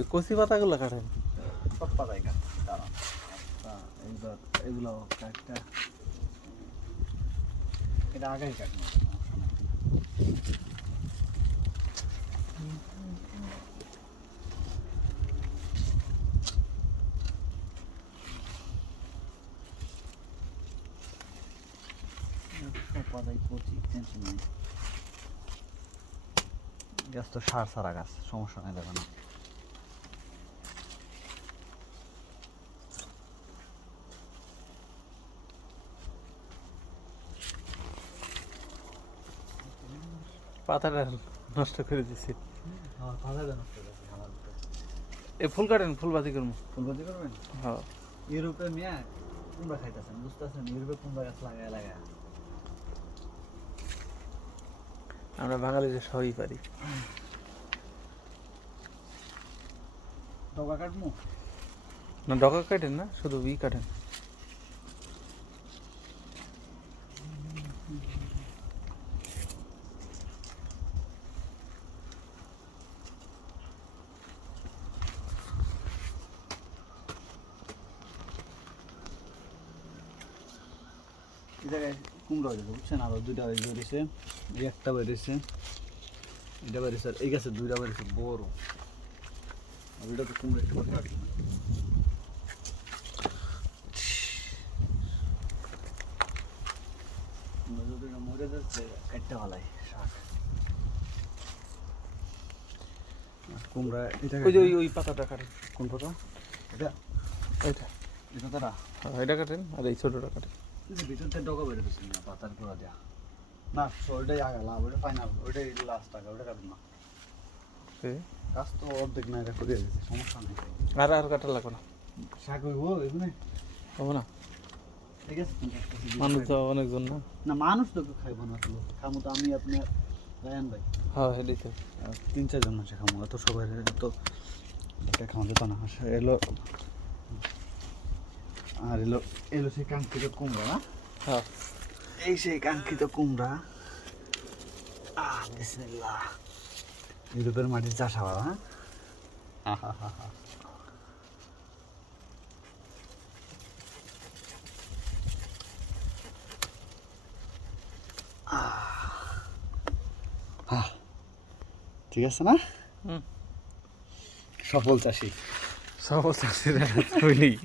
ওই কচি পাতাগুলো কাটেন। সব পাতাই কাটছি, দাঁড়ান। এইবার এগুলো কাটটা এটা আগেই কাটবো, সমস্যা নেই। সব পাতাই কচি, টেনশন নেই। গাছ তো সার সারা গাছ, সমস্যা নেই। দেখো না, পাতাটা নষ্ট করে দিছি। পাতাটা নষ্ট করছি আমার। এ ফুল কাটেন, ফুলবাতি করবো। ফুলবাতি করবেন? হ্যাঁ। ইউরোপে মিয়া কুমড়া খাইতেছেন, বুঝতেছেন? ইউরোপে কুমড়া গাছ লাগায় লাগায়। আমরা বাঙালিরা সবই পারি। ডগা কাটবো? না, ডগা কাটেন না, শুধু কাটেন। এই জায়গায় কুমড়া হয়েছে, বুঝছেন? আরো দুইটা বেরিয়েছে, এই একটা বেরিয়েছে, এটা বেরিয়েছে, আর এই গাছে দুইটা বেরিয়েছে বড়। আর ওইটা তো কুমড়া একটু করে কাটবে না। যদি মরে যাচ্ছে কাটতে ভালাই শাক। কুমড়া এটা ওই যে ওই পাতাটা কাটেন। কোন পাতা? এটা এইটা। এই পাতাটা? হ্যাঁ, এটা কাটেন, আর এই ছোটটা কাটেন। ভিতর থেকে ডগা বেরো দিচ্ছি না, পাতার গোড়া দেওয়া না। ওইটাই আগালাম, ওইটা ফাইনাল, ওইটাই লাস্ট আগে, ওইটা কাটুন না। গাছ তো অর্ধেক না, এটা করে দিয়েছে, সমস্যা নেই। আর কাটা লাগবে না। শাক হইব এখানে? হবো না, ঠিক আছে। মানুষ তো অনেকজন না। না, মানুষ তো কেউ খাইব না, তো খামো তো আমি, আপনার রায়ান ভাই, হ্যাঁ হেঁটেই তো। 3-4 জন আছে খামো, এত সবাই তো একটা খাওয়া যেত না। এলো আর এলো এলো সেই কাঙ্ক্ষিত কুমড়া না? হ্যাঁ, এই সেই কাঙ্ক্ষিত কুমড়া। বিসমিল্লাহ। ইউরোপের মাটির চাষ হওয়া। হ্যাঁ, ঠিক আছে না? হুম। সফল চাষি। সব চাষিরা হইলেই